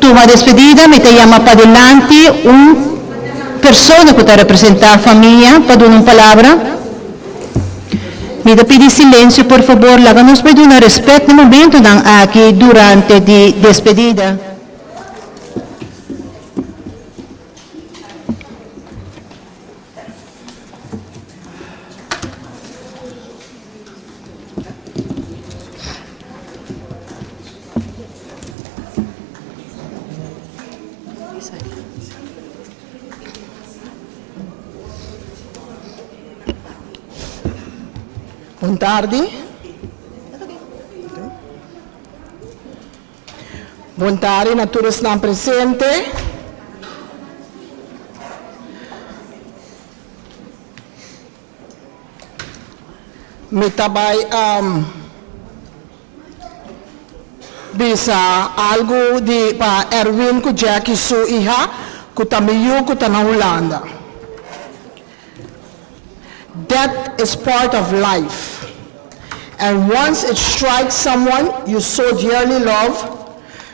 Turma despedida, me te llama para adelante una persona que te representa a familia para dar una palabra. Me te pide silencio, por favor, háganos pedir un respeto no momento aquí durante la despedida. Boa tarde. Bontari na todos estão presentes. Me trabalho bisa algo de para Erwin ku Jackie sua hija ku tamiyo ku na Holanda. Death is part of life, and once it strikes someone you so dearly love,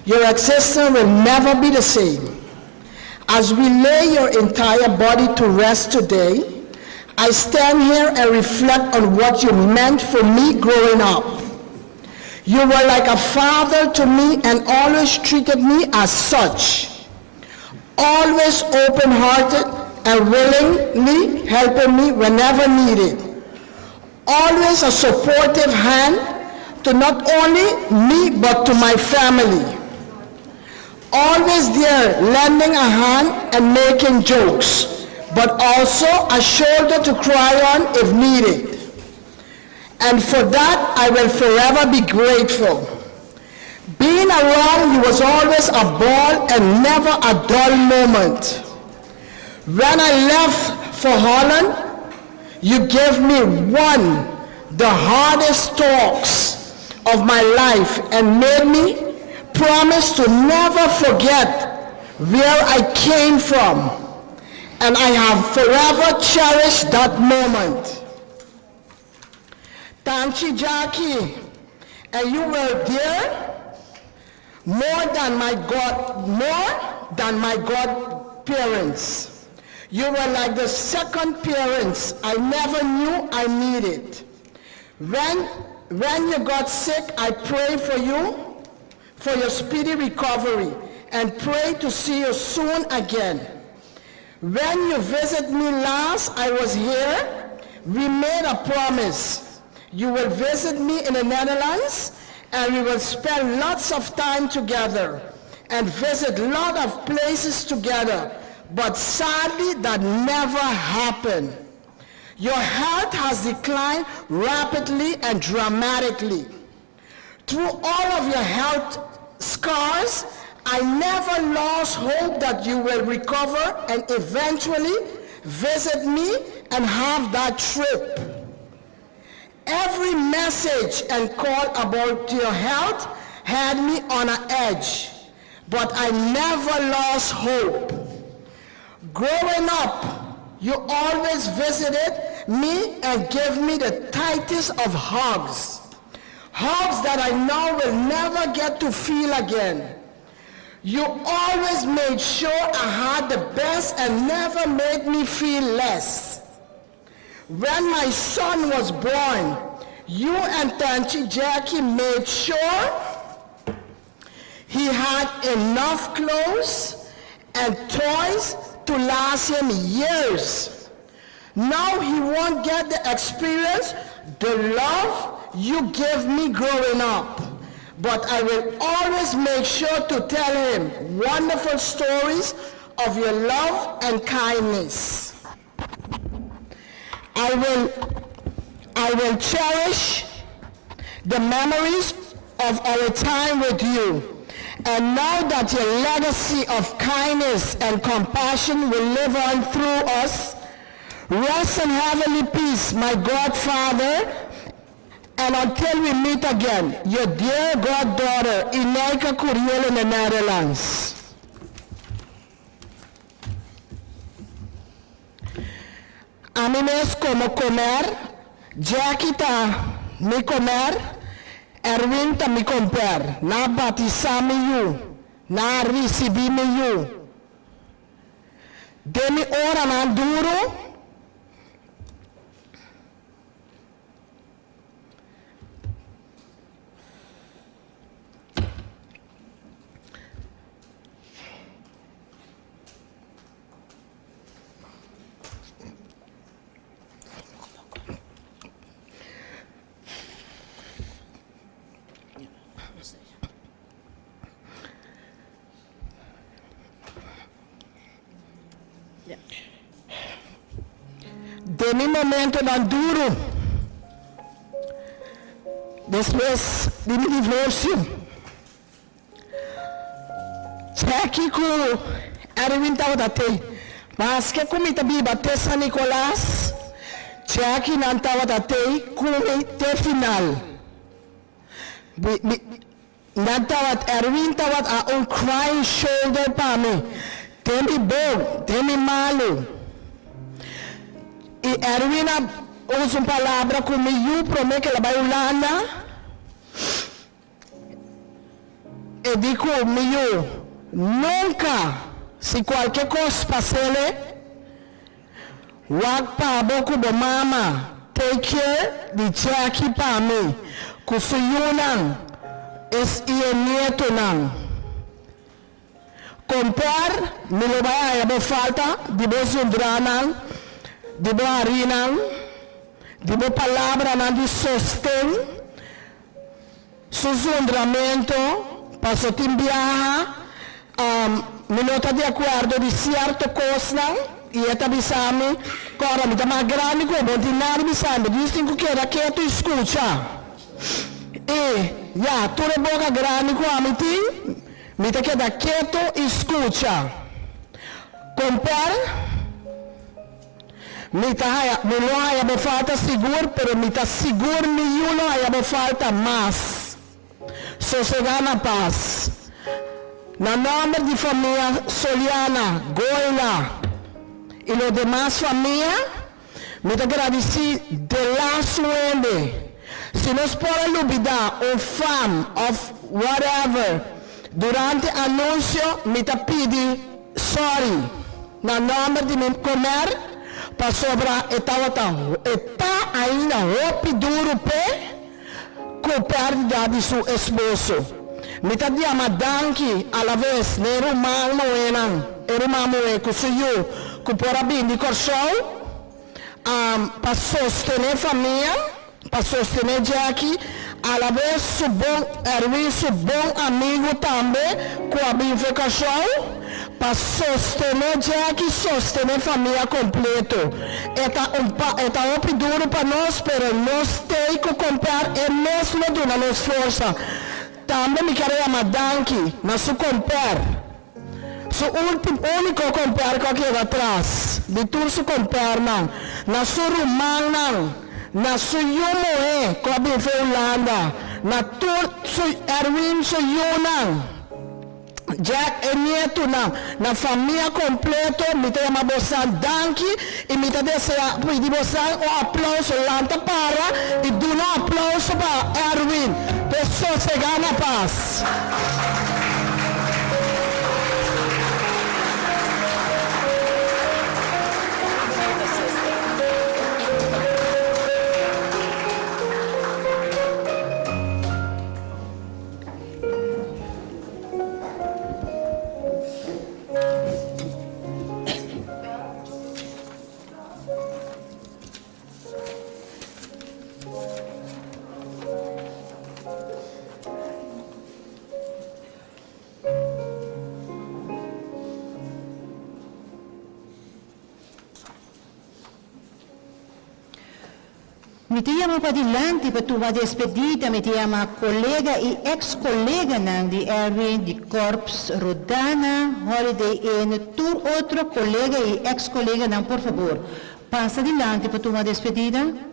your existence will never be the same. As we lay your entire body to rest today, I stand here and reflect on what you meant for me growing up. You were like a father to me and always treated me as such. Always open-hearted and willingly helping me whenever needed. Always a supportive hand to not only me but to my family. Always there lending a hand and making jokes, but also a shoulder to cry on if needed. And for that, I will forever be grateful. Being around you was always a ball and never a dull moment. When I left for Holland, you gave me the hardest talks of my life and made me promise to never forget where I came from. And I have forever cherished that moment. Thank you, Jackie. And you were there more than my godparents. You were like the second parents I never knew I needed. When you got sick, I prayed for you, for your speedy recovery, and pray to see you soon again. When you visited me last, I was here. We made a promise. You will visit me in the Netherlands, and we will spend lots of time together and visit a lot of places together. But sadly, that never happened. Your health has declined rapidly and dramatically. Through all of your health scars, I never lost hope that you will recover and eventually visit me and have that trip. Every message and call about your health had me on an edge, but I never lost hope. Growing up, you always visited me and gave me the tightest of hugs. Hugs that I know will never get to feel again. You always made sure I had the best and never made me feel less. When my son was born, you and Tanchi Jackie made sure he had enough clothes and toys to last him years. Now he won't get the experience, the love you gave me growing up. But I will always make sure to tell him wonderful stories of your love and kindness. I will cherish the memories of our time with you, and know that your legacy of kindness and compassion will live on through us. Rest in heavenly peace, my Godfather, and until we meet again, your dear goddaughter, Ineka Curiel in the Netherlands. A mí me es como comer, Jackie ta mi comer, Erwin ta mi comprar, na batisami you, na recibimi you. Demi ora na duro, de mi momento tan duro, después de mi divorcio, Cheque com Erwin estava até. Mas que comida biba até San Nicolás, cheque não estava até come até final. Não estava Erwin estava a crying shoulder para mim. Tem bom, tem malo. E Erwin usa uma palavra comigo para mim que ela vai Holanda. E digo comigo, nunca, se qualquer coisa passar, wag pa boku bo mama, take care de Jackie para mim. Kusuyunan, es nieto nan. Comprar, me lo vai a falta, de bo sundranan, de bo harinan, de bo palavra nan de sostén, susundramento, passo tim viaja, me nota de acordo de certa coisa, e esta bisame, agora me dá mais grande como o dinário bisame, diz que era quieto e escuta. E, já, toda boca grande com a mim, me dá queda quieto e escuta. Comprar, me não há falta seguro, pero me está seguro, me não há falta mais. Sossegar na paz. Na nome de família Soliana, Goijla e os demais famílias, me agradeci de lá suende. Se nós podemos olvidar o fan of whatever, durante o anúncio, me pedi sorry. Na nome de me comer, para sobrar, está ainda roupa duro pé, com perda de seu esposo. Me está dizendo danke a la vez, era uma moeda que sou eu, que por abrir de corção, para sostener a família, para sostener Jackie, a la vez seu bom Erwin, seu bom amigo também, que abrir de corção, para sostener Jackie, sostener a família completa. É duro para nós, mas nós temos que comprar é mesmo de uma nossa força. Também me quero chamar danke, mas se comprar, se o único comprar que aqui atrás, de tudo se comprar não, na sua rumão não, na sua moeda, que a bem foi Holanda, na tudo, Erwin, sou eu não. Jack e nieto não, na família completa, me tem uma bolsa danke e me tem pedir bolsa um aplauso lá para e do um aplauso para Erwin, pessoa chegar na paz. Me chiama para dilante para tua despedida, me chiama collega e ex-collega de Erwin, de Corps Rodana, Holiday e tu outro collega e ex-collega, por favor. Passa dilante para tua despedida.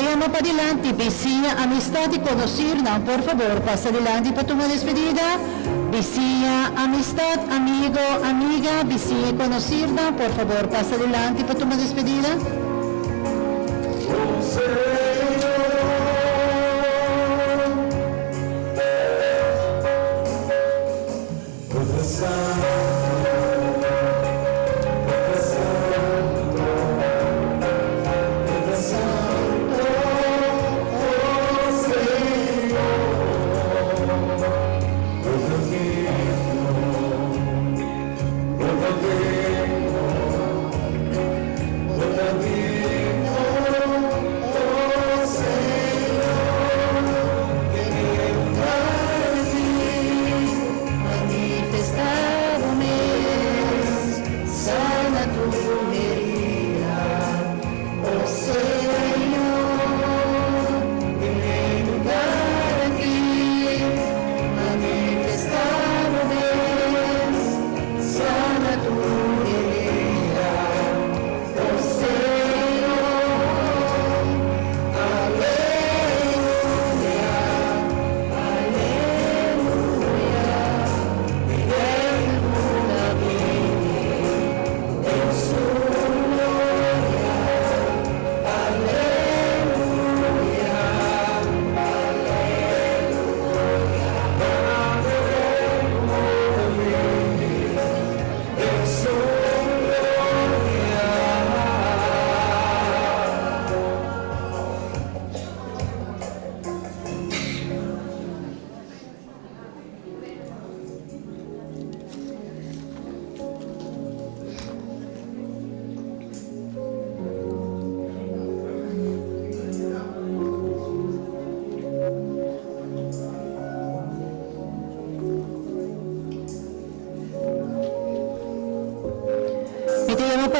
te llama para adelante, vecina, amistad y conocerla, por favor, pasa adelante para tu despedida. Vecina, amistad, amigo, amiga, vecina y conocerla, por favor, pasa adelante para tu despedida.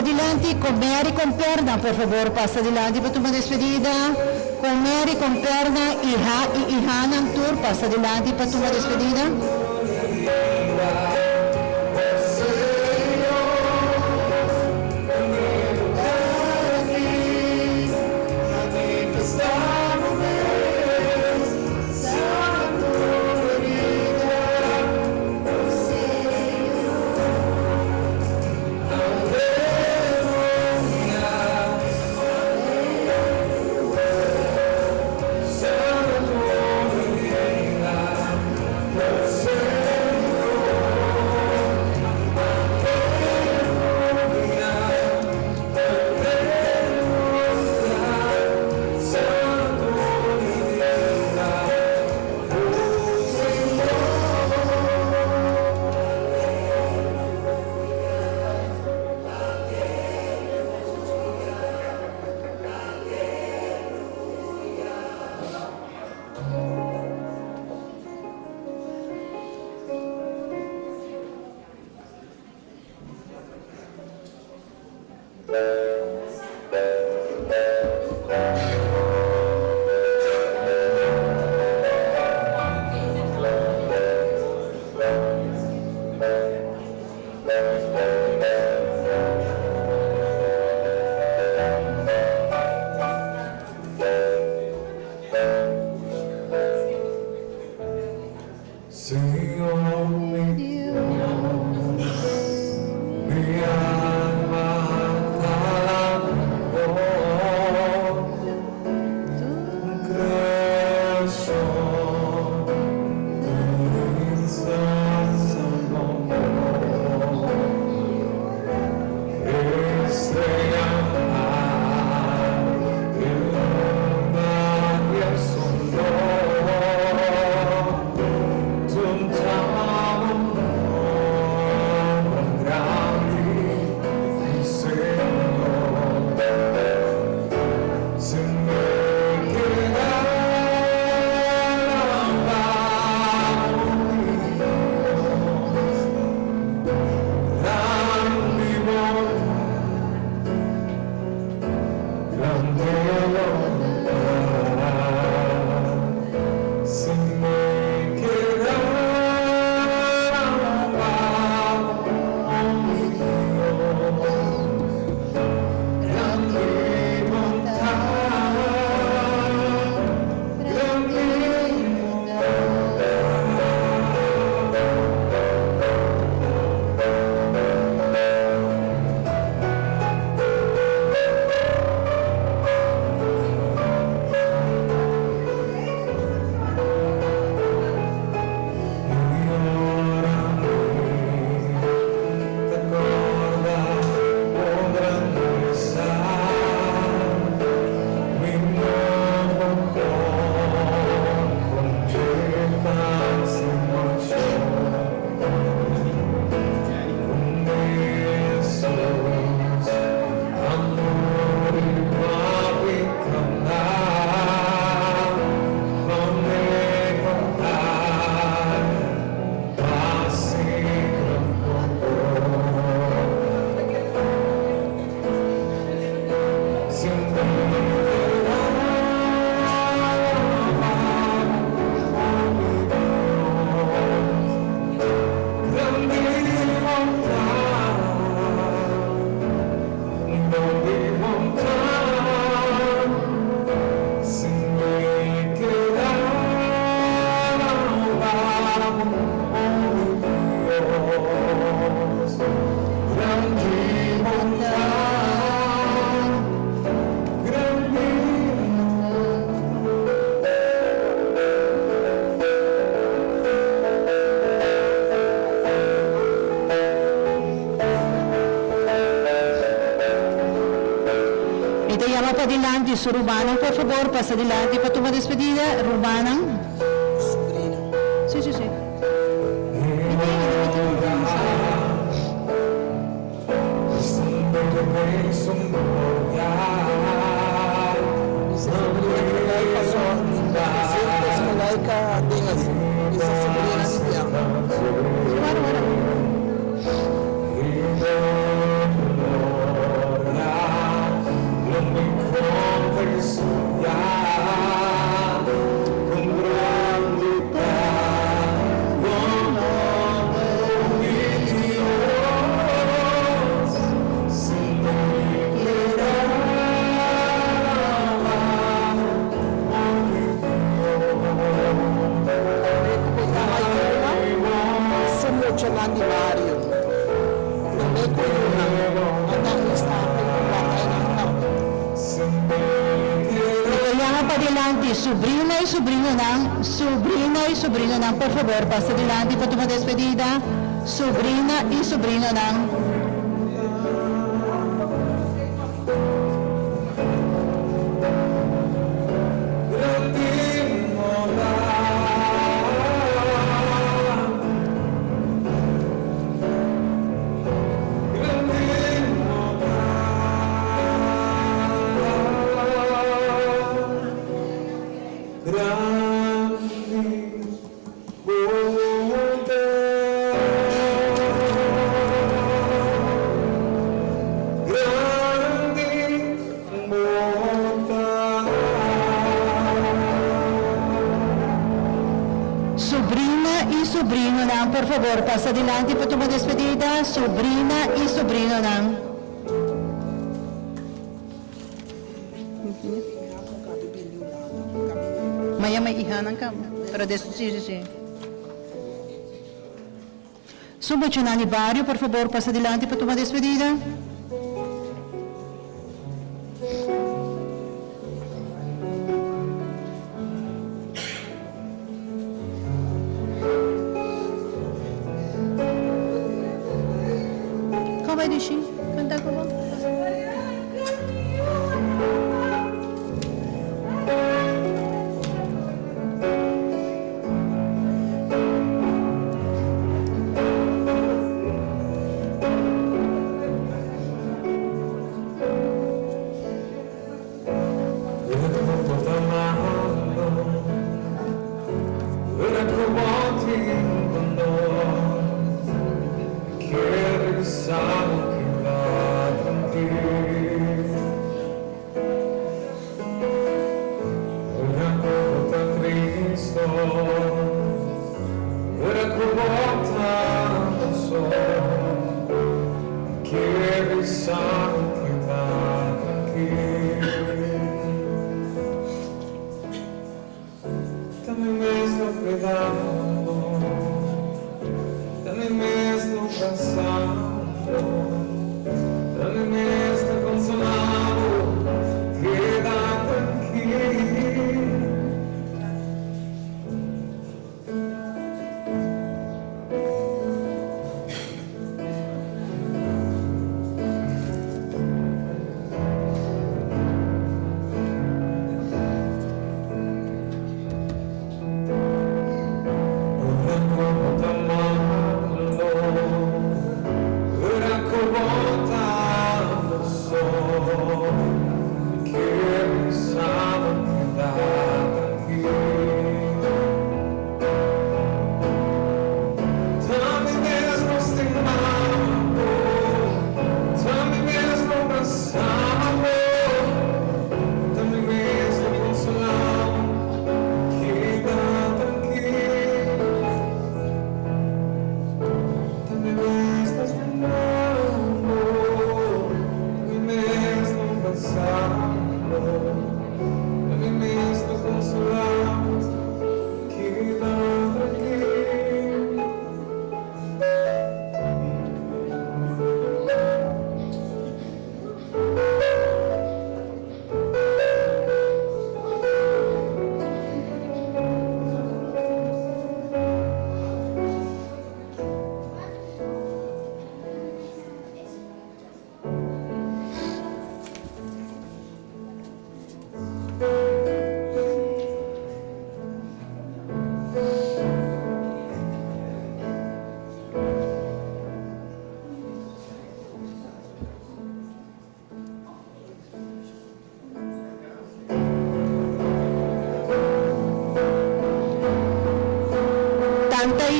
Adelante, comer y con perna, por favor, pasa adelante para tu despedida. Comer y con perna, hija y hijana, tour, pasa adelante para tu despedida. Adelante su Rubanang, por favor, pasa adelante para tu despedida. Rubanang. Sí, sí, sí. Sobrino ng, por favor, pasa adelante para tu despedida. Sobrina y sobrino ng. Por favor, pasa adelante para tu despedida. Sobrina y sobrino ng. Maya may ihanan ka. Pero sí, sí, sí. Subvencionani Barrio, por favor, pasa adelante para tu despedida. Kanta ko ba?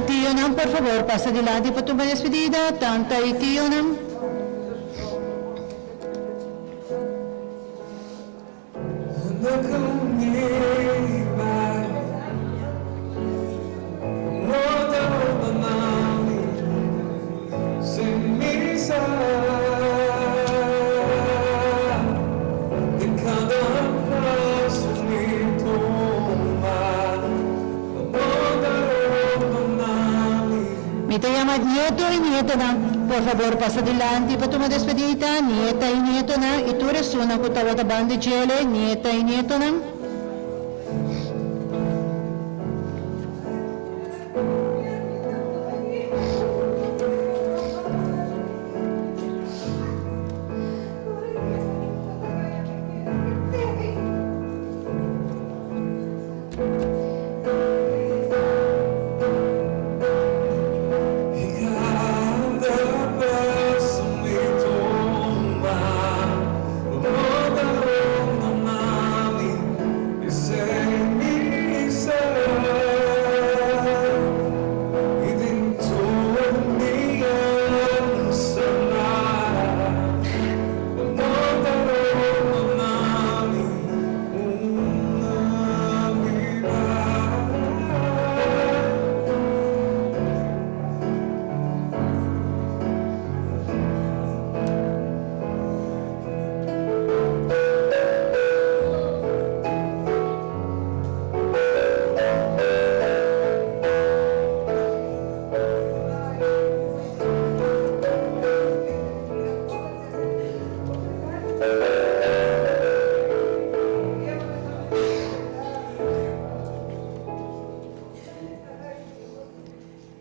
Tionam, por favor, pasa adelante para tomar despedida. Tanta Tionam. Mi te llama nieto y nieta, por favor, pasa adelante para tomar despedida. Nieta y nieto, y tú eres una que estaba de gele, nieta y nieto.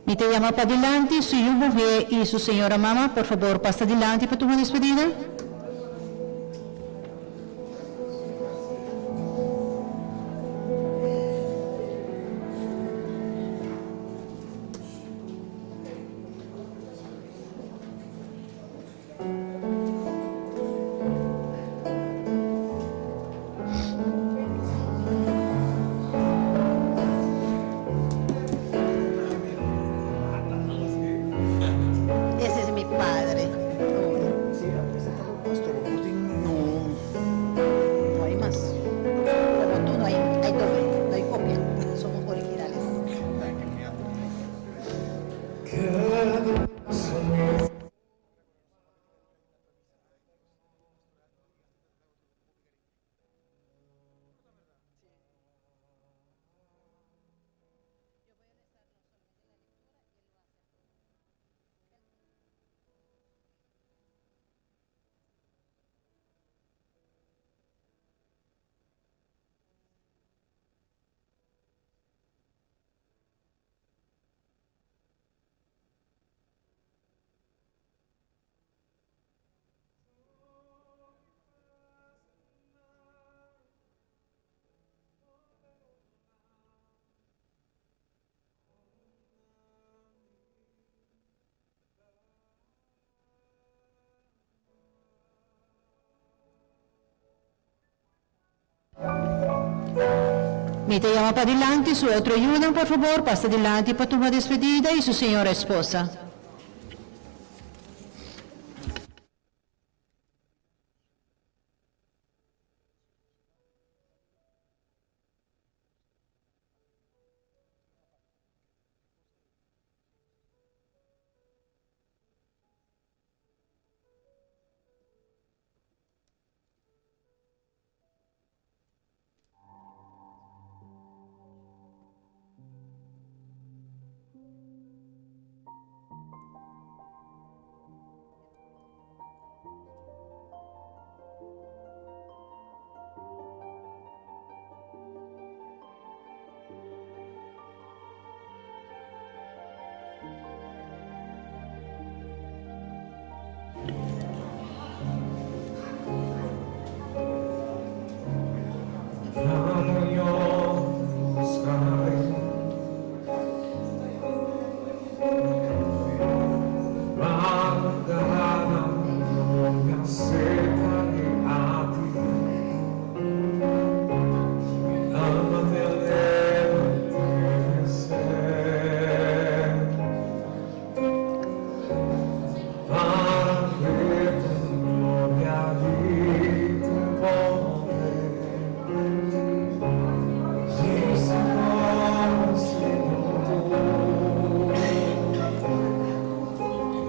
Mi te llama para adelante, su mujer y su señora mamá, por favor, pasa adelante para tomar despedida. Ese es mi padre. No hay más. Como tú, no hay doble, no hay copia. Somos originales. Mi te llama para adelante, su otro ayuda, por favor, pasa adelante para tomar despedida y su señora esposa.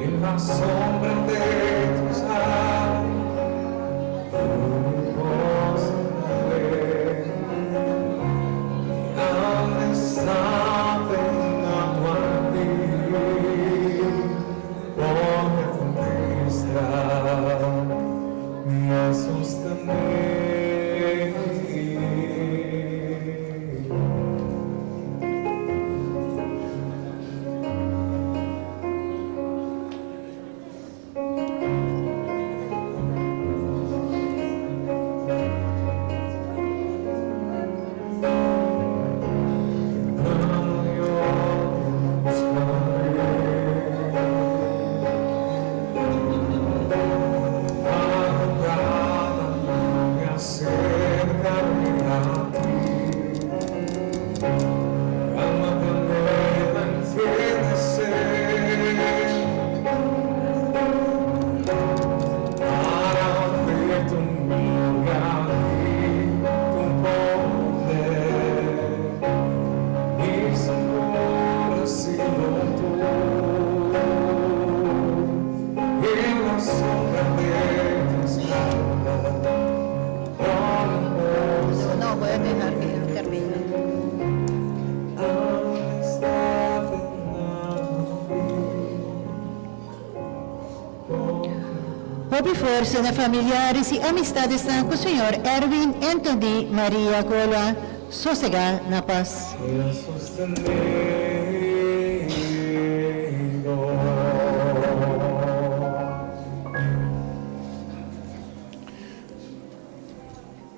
en la sombra de tus alas, unimos en ver, y al estarte junto a ti, porque tu diestra me sostiene. Hobby forse na familiares e amistades na com o Senhor Erwin, Anthony, Maria, Goijla, sossegar na paz.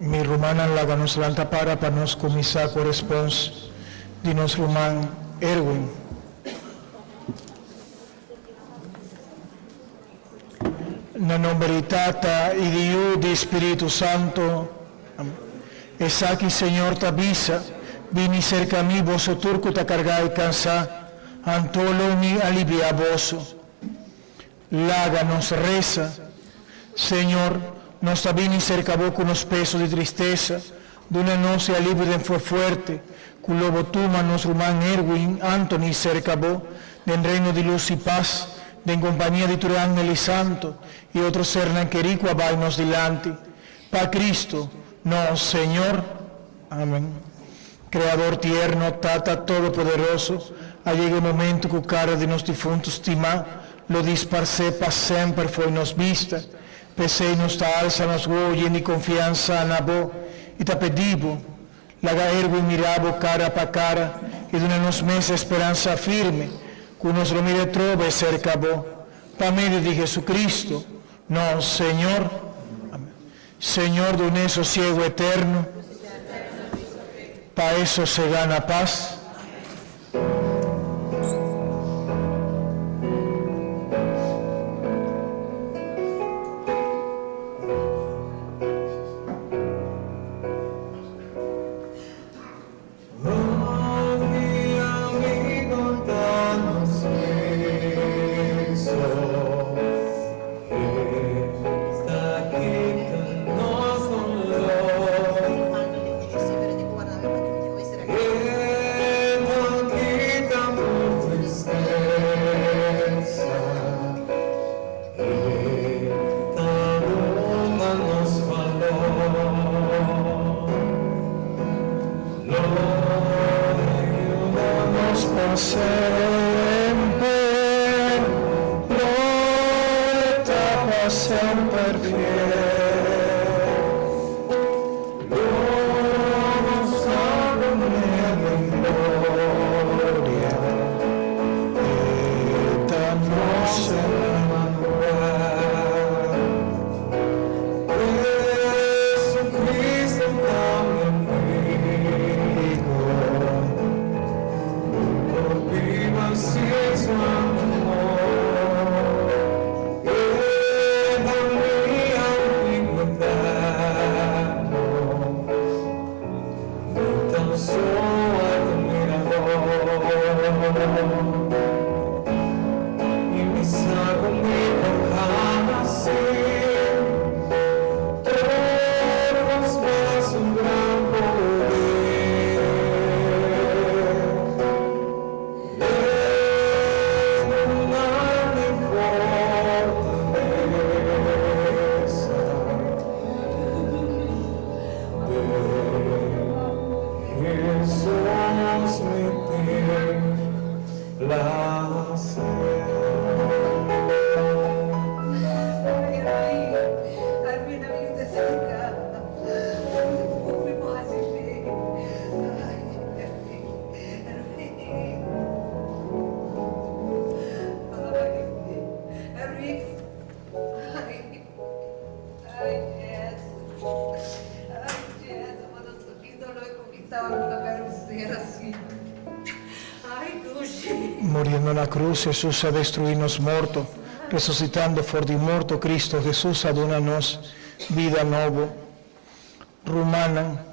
Mi romana laga nos lanta para nos comisa correspons di nos roman Erwin. Na nome Tata e di Dio di Spirito Santo. E sa que Senhor tabisa, vini cerca mi vosso turco ta cargai cansa, antolo mi alivia vosso. Laga nos reza, Senhor, nos tabini cerca vos con los pesos de tristeza, duna nos e alivio den fue fuerte, culobo tuma nos roman Erwin, Anthony cerca vos, den reino di luz y paz, en compañía de tu ángel y santo, y otros sernan queriqua vainos delante. Pa Cristo, no, Señor. Amén. Creador tierno, Tata todopoderoso, allega el momento que cara de nos difuntos timá, lo disparse pa sempre foi nos vista, pesei nos ta alza nos goyen y confianza na bo, y ta pedibo, laga Erwin mirabo cara pa cara, y de nos mesa esperanza firme, que nos lo mire trove cerca bo, pa medio de Jesucristo, no, Señor. Amén. Señor de un eso ciego eterno, pa eso se gana paz. morendo na cruz, Jesus a destruir-nos morto, ressuscitando for de morto, Cristo, Jesus a dona-nos vida novo. Romana,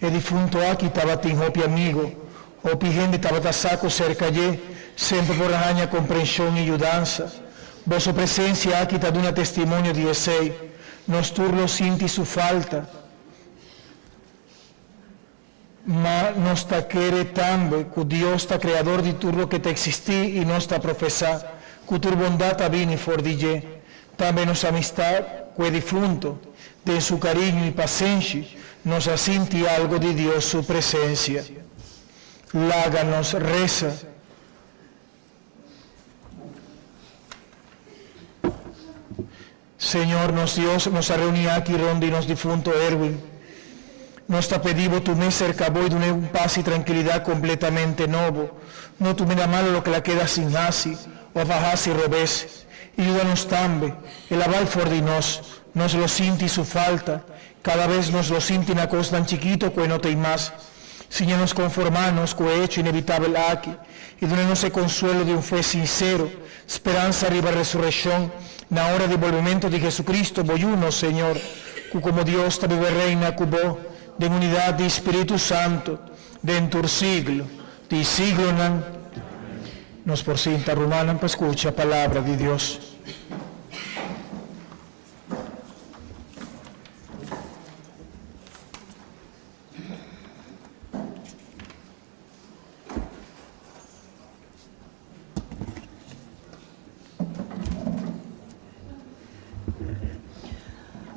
e defunto aqui estava tem hopi amigo, hopi gente estava da saco cerca de, sempre por arranha compreensão e ajudança. Vossa presença aqui está dando testemunho de essei, nos turlo sinti su falta, mas nós está querer também, que Deus está criador de tudo que te existir e nós está professar, que tua bondade está vindo for de je, também nossa amistade com o defunto, de su carinho e paciência, nos senti algo de Deus, sua presença. Láganos, reza. Senhor, nos Deus, nos reúne aqui onde nos defunto Erwin. Nos te pedimos tu me cerca voi de un paz y tranquilidad completamente novo. No tu me da malo lo que la queda sin hasi, o bajasi robes. Ayúdanos también, el aval for de nos lo sinti su falta, cada vez nos lo sinti una cosa tan chiquito que no te más. Señor, nos conformarnos con el hecho inevitable aquí, y donenos el consuelo de un fe sincero, esperanza arriba la resurrección, na hora de volvimiento de Jesucristo, voy uno, Señor, que como Dios te vive reina, cubo, de unidad de Espíritu Santo, dentro del siglo, de siglo nos por cinta romana, pues escucha palabra de Dios.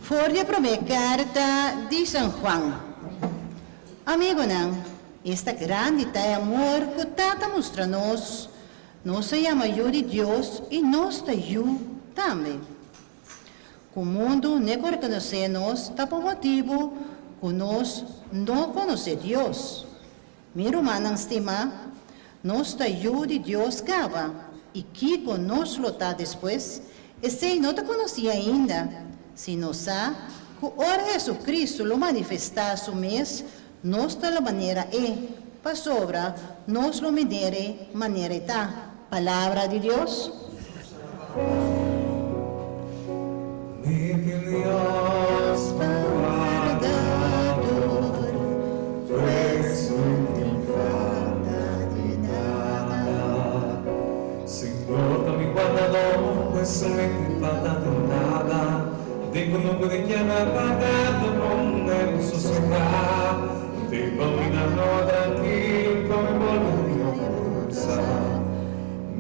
Voor de primeira carta de São Juan. Amigo, esta grande amor que tata mostra-nos, nos chama de Deus e nos ajuda também. O mundo não reconhece-nos, tá por motivo que nós não conhecemos Deus. Meu irmão estima, nos ajuda Deus cava, e que conosco está depois, e se não te conhecia ainda, se não sabe que ora Jesus lo manifestasse mês, nos da maneira para sobra, nos lo medere maneira está. Palavra de Deus. Dios guardador, pues no te falta de nada. Señor, mi guardador, pues no te falta de nada. Tengo nombre de quien ha pagado con el sosegado. Tengo mi mano tranquilo, me volvería a fuerza.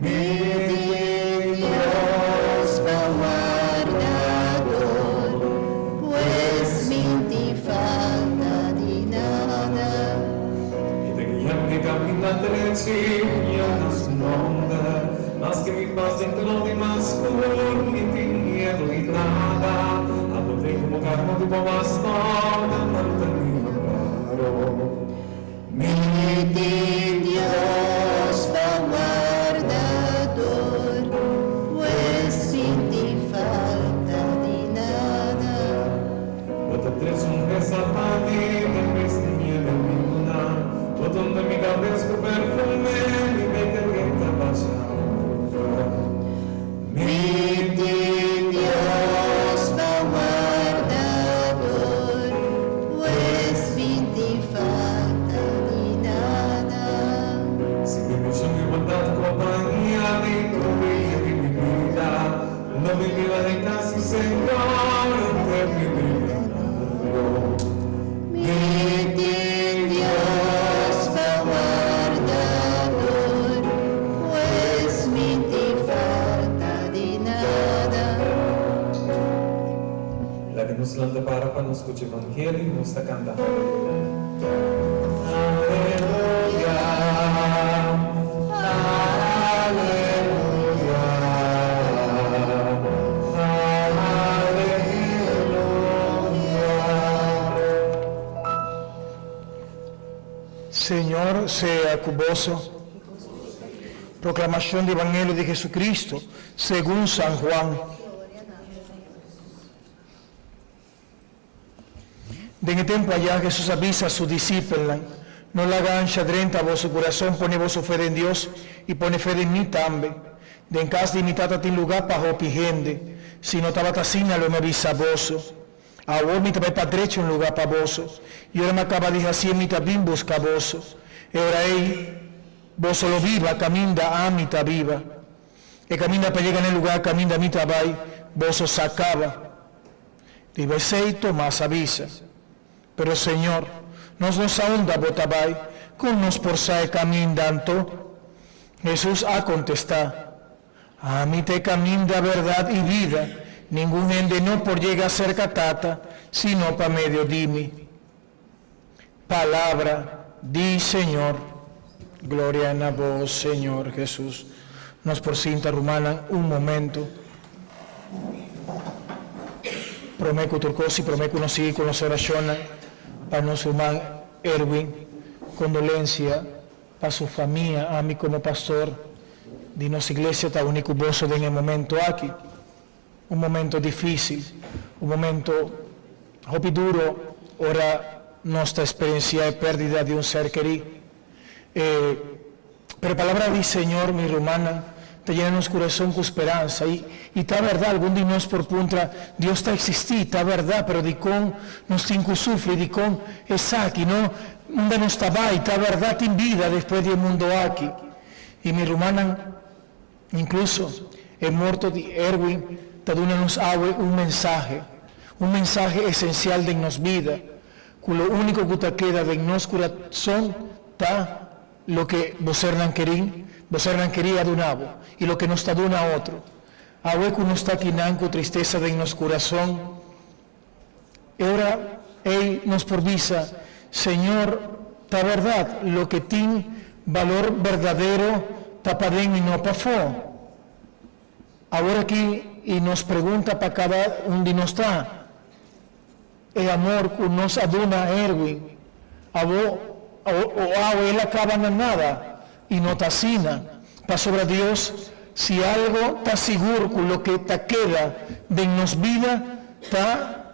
Mi Dios Guardador, pues me te falta de nada. Y de guiar mi camino derecho y a su nombre, más que mi paz dentro de más por ni miedo ni nada. Adoré como carne de bastón, mantenido claro. Mi Dios guardador, pues me te falta de nada. No te tres un resapante, no me nieve mi luna, o donde mi cabeza perfume, mi mente rienta pasa. Mi Dios guardador, pues me te falta de nada. Si mi misión y bondad compañía de tu vida y mi vida, no me viva de casi Señor, entre mi vida. Mi Dios guardador, pues me te falta de nada. La que nos landa para nos escuche evangelio y nos está cantando. Aleluya, aleluya, aleluya. Señor, sea cuboso. Proclamación del Evangelio de Jesucristo, según San Juan. De en el tiempo allá Jesús avisa a sus discípulos, No la gancha drenta vosso corazón, pone vosso fe en Dios y pone fe en mí también. De en casa de imitata tin lugar para hopi gente, si no estaba tasina lo me avisa vosso. A vos mi tabe padrecho un lugar para vosso. Y ahora me acaba de decir mi tabim busca vosso. E ora vosso lo viva, caminda a mita viva. E caminda para llegar en el lugar, caminda a mita vai, vosso sacaba. Dive seito más avisa. Pero Señor, nos ahonda botabai, con nos por sae camindanto. Jesús ha contestado, a mí te caminda verdad y vida, ningún ende no por llega a ser catata, sino pa medio dimi. Palabra, di Señor, gloria a vos, Señor Jesús. Nos por cinta rumana un momento. Promeco turcosi, promeco no sigue con los oraciones. Para nuestro hermano Erwin, condolencia para su familia, a mí como pastor de nuestra iglesia, está único voz en el momento aquí, un momento difícil, un momento muy duro, ahora nuestra experiencia de pérdida de un ser querido. Pero palabra del Señor, mi hermana, te llena nuestro corazón con esperanza y está verdad, algún día nos por punta, Dios está existir, está verdad, pero di con nos tinco sufre, di con es aquí, no, donde no estaba, está verdad, en vida después del mundo aquí. Y mi hermana, incluso, el muerto de Erwin, te da nos un mensaje esencial de nos vida, con lo único que te queda de nos corazón, está lo que vos quería de un abo, y lo que nos está de un a otro. Ahora que uno está aquí con tristeza de nuestro corazón, ahora Él nos provisa, Señor, ta verdad, lo que tiene valor verdadero, ta para y no para fo. Ahora aquí, y nos pregunta para cada uno de nos está, el amor que nos aduna a Erwin, o Él acaba en nada, y no ta sina, para sobre Dios, si algo está seguro con lo que te queda de nos vida, está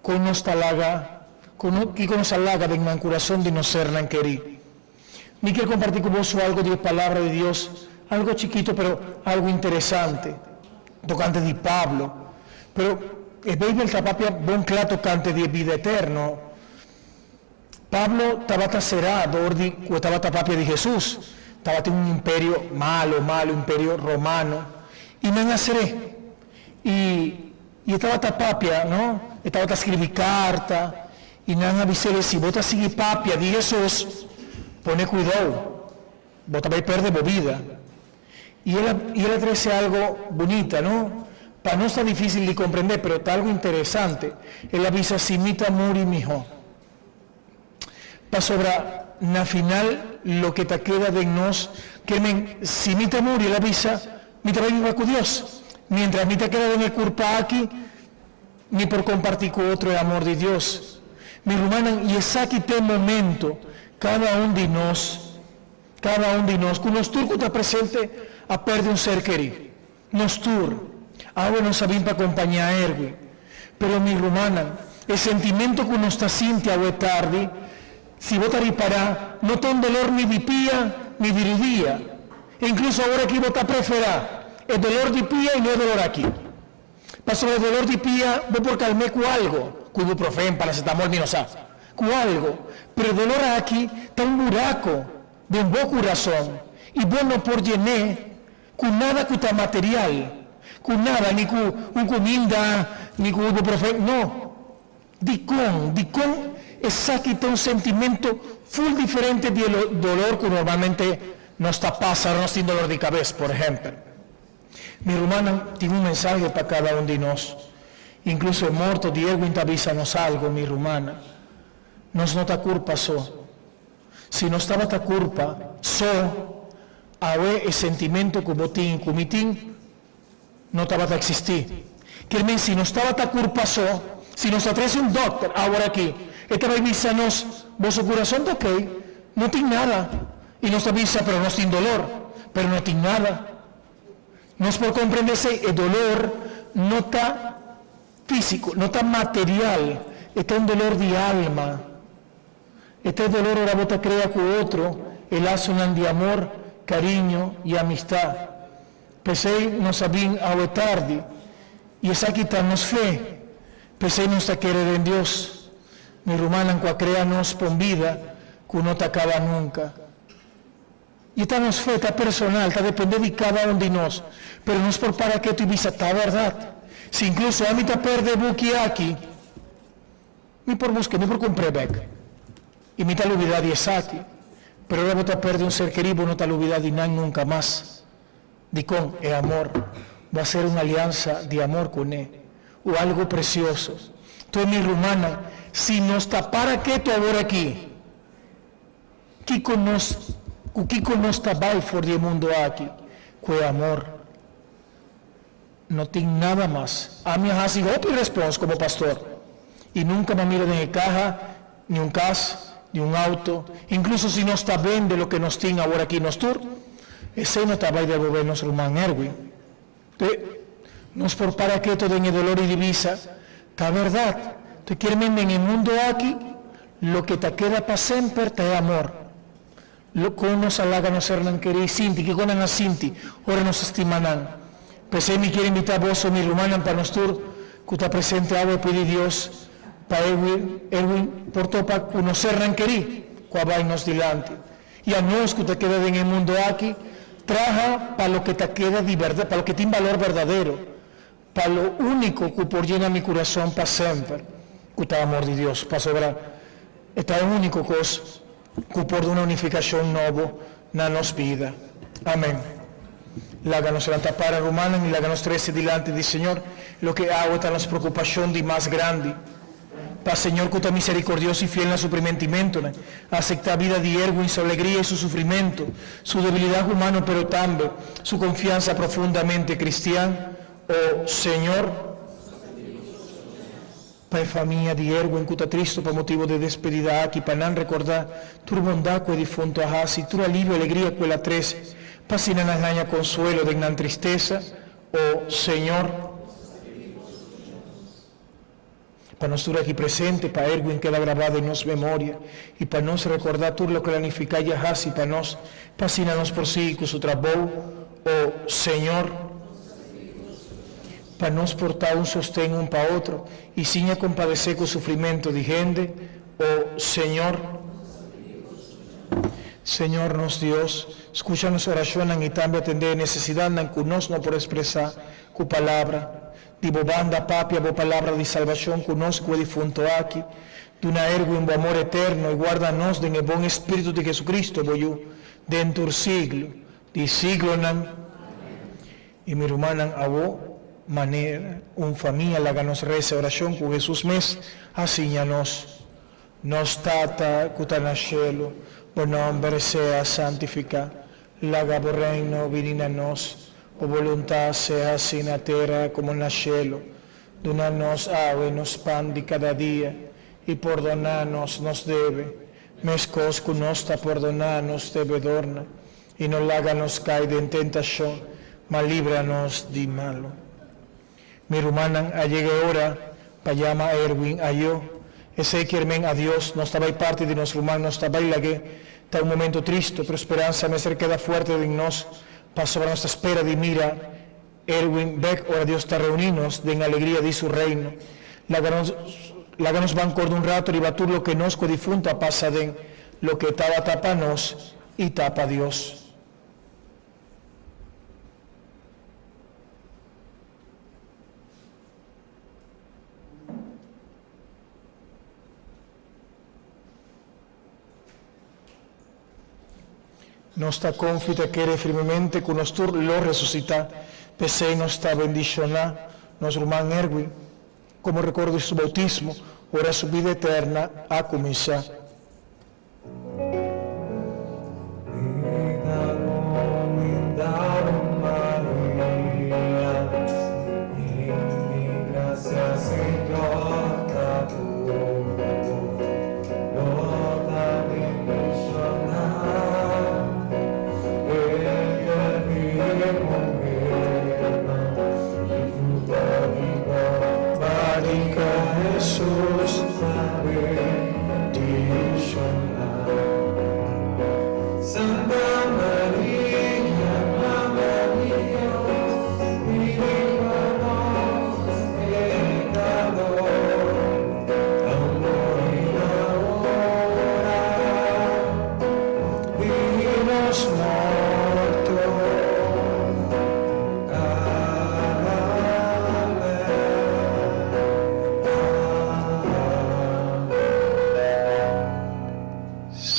con nos talaga, con nos alaga de en corazón de nos ser querido. Ni quiero compartir con vos algo de palabra de Dios, algo chiquito pero algo interesante, tocante de Pablo, pero es Biblia el tapapia buen claro tocante de vida eterno. Pablo estaba tacerado, estaba tapapia de Jesús. Estaba en un imperio malo, imperio romano, y no naceré. Y estaba tapapia, ¿no? Estaba escribir carta, y no avisé, si vos te sigue papia de Jesús, pone cuidado, vos te perder vida. Y él trae algo bonita, ¿no? Para no está difícil de comprender, pero está algo interesante. Él avisa, si mita muri mijo. Para sobra, na final, lo que te queda de nos, que si mi te muere, él avisa, mi te va con Dios. Mientras mi te queda en el culpa aquí, ni por compartir con otro el amor de Dios. Mi hermana, y es aquí este momento, cada uno de nos, con los turcos está presente a perder un ser querido. Nos ahora no sabían para acompañar a Erwin. Pero mi hermana, el sentimiento que uno está sintiendo ahora tarde, si vos te ripará, no ten dolor ni de pía ni de día. E incluso ahora aquí vos te preferá el dolor de pía y no el dolor aquí. Pasó el dolor de pía, vos por calmé con algo, con ibuprofeno, paracetamol, minosá, con algo. Pero el dolor aquí está un buraco de un buen corazón. Y vos no por llenar con nada que está material, con nada, ni con un comida, ni con ibuprofeno, no. Dicón. Es aquí un sentimiento full diferente del dolor que normalmente nos está pasando, no sin dolor de cabeza, por ejemplo. Mi hermana tiene un mensaje para cada uno de nosotros. Incluso el muerto de Erwin avísanos algo, mi hermana. Nos no ta culpa Si no estaba ta culpa, ahora el sentimiento que vos tienes, que mi no estaba a existir. Que si no estaba ta culpa si nos atrece un doctor ahora aquí, esta avisa nos, vos su corazón ok, no tiene nada. Y nos avisa, pero no tiene dolor, pero no tiene nada. No es por comprenderse, el dolor no está físico, no está material, está un dolor de alma. Este dolor ahora bota crea con otro, el lazo de amor, cariño y amistad. Pensei nos sabín a tarde, y esa quitarnos fe. Pensei nos ta querer en Dios. Mi rumana en crea nos pon vida, que no te acaba nunca. Y esta nos fe, está personal, está depende de cada uno de nos. Pero no es por para que tu visa está verdad. Si incluso a mí te perde buki aquí, ni por busque, ni por comprar beca. Y mi tal olvidad y es aquí. Pero ahora te perde un ser querido, no tal olvidad y nunca más. Di con el amor, va a ser una alianza de amor con él, o algo precioso. Tú, mi rumana, si nos tapara que tu ahora aquí, Kiko nos tabai for el mundo aquí, que amor. No tengo nada más. A mí ha sido otra respuesta como pastor. Y nunca me miro de caja, ni un cas, ni un auto. Incluso si no está bien de lo que nos tiene ahora aquí nos tur, ese no está bien de gobierno rumán Erwin. Entonces, nos por para que todo en el dolor y divisa, la verdad, te quieren en el mundo aquí, lo que te queda para siempre te amor. Lo que nos halaga nos hernan querer sinti, que con a sinti, ahora nos estimanan. Pensé me quiere invitar a vos o mi rumana para nosotros, que está presente agua y pedir Dios, para Erwin, por todo para conocer querí, que nos delante. Y a nosotros que te queda en el mundo aquí, traja para lo que te queda de verdad, para lo que tiene valor verdadero, para lo único que por llena mi corazón para siempre, que está amor de Dios, para sobrar. Esta es la única cosa que por una unificación nueva na nos vida. Amén. Láganos la tapara romana y láganos 13 delante del Señor, lo que hago está nos preocupación de más grande. Para Señor, que está misericordioso y fiel en el suprimento, acepta vida de Erwin, su alegría y su sufrimiento, su debilidad humana, pero también su confianza profundamente cristiana. Oh Señor, para familia de Erwin, que está triste por motivo de despedida aquí, para no recordar tu bondad que difunto a Hasi, tu alivio y alegría que la 13, para si no nos consuelo de gran tristeza. Oh Señor, para nosotros aquí presente, para Erwin queda grabado en nos memoria, y para nos recordar tú lo que planifica ya Hasi, para nos, pasínanos por sí con su trabajo. Oh Señor, para nos portar un sostén un para otro, y sin compadecer con sufrimiento de gente. Oh Señor, Señor nos Dios, escucha nuestra oración y también atender necesidad que nos no por expresar con palabra. Dibo banda papia, bo palabra de salvación, conosco difunto aquí, de una Erwin, bo amor eterno, y guárdanos de el buen espíritu de Jesucristo, boyu, dentro del siglo, de siglo nan, y mi hermana a vos, manera, un familia, la ganos reza oración con Jesús mes, así ya nos tata, cutanachelo, bo nombre sea santificado, laga bo reino, vinina nos, o voluntad sea así en la tierra como en el cielo. Donanos agua y nos pan de cada día, y perdonarnos nos debe, mescos que nos está perdonarnos debedorna, y no háganos caer en tentación, mas líbranos de malo. Mi hermana, llegue ahora, para llamar a Erwin, a yo, ese que hermen a Dios, no estaba parte de nuestro hermano, no estaba ahí la que está un momento triste, pero esperanza me ser queda fuerte de nos, para sobre nuestra espera de mira, Erwin, Beck, ahora Dios está reunidos en alegría de su reino. Láganos van por un rato y batur lo que nos difunta pasa de lo que estaba tapanos y tapa Dios. Nuestra confita quiere firmemente con nosotros lo resucita, pese nuestra bendición, nuestro hermano Erwin, como recuerdo de su bautismo, ahora su vida eterna ha comenzado. Jesús,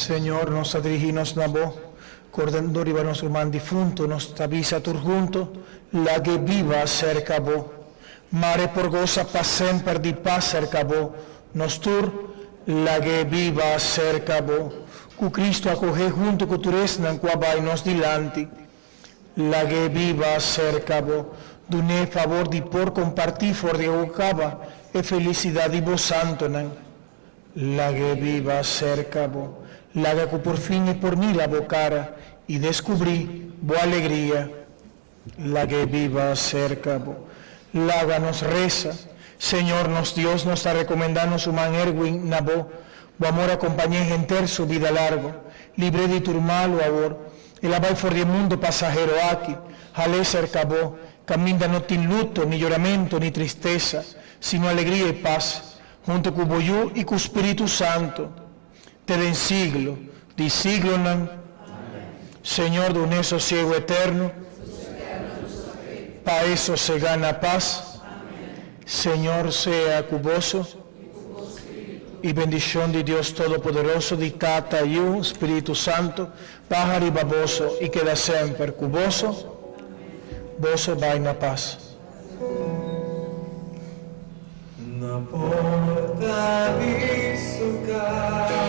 Señor, nos dirigimos na vos, cordando riba nuestro man difunto, nos tabisa tur junto, la que viva cerca vos. Mare por goza pa sempre di paz cerca vos, nos tur, la que viva cerca vos. Cu Cristo acoge junto con tu resnan qua vai nos dilanti, la que viva cerca vos. Dune favor di por compartir for de ocava e felicidad di vos santo nan, la que viva cerca vos. La que por fin y por mí la bocara y descubrí bo alegría, la que viva cerca vos. La nos reza, Señor, nos Dios nos está recomendando su man Erwin, na bo amor acompañe enter su vida largo, libre de turmal o amor, el abai for de mundo pasajero aquí, jale cerca vos, camina no tin luto, ni lloramento, ni tristeza, sino alegría y paz, junto con Boyú y con Espíritu Santo, te den siglo, di siglo nan. Señor, de un sosiego eterno, pa eso se gana paz. Señor, sea cuboso y bendición de Dios Todopoderoso, de Tata y Espíritu Santo, baja y baboso y queda siempre cuboso, boso va en la paz. Na porta di sua casa,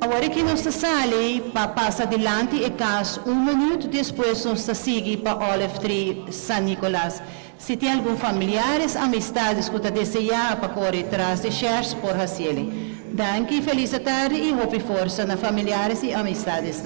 Agora que nós saímos para passar adiante e caso minuto depois nós seguimos para Olive Tree San Nicolás. Se tem algum familiares, amistades que está desejando para correr atrás de shares por Hacieli. Danke, feliz tarde e hope força na familiares e amistades.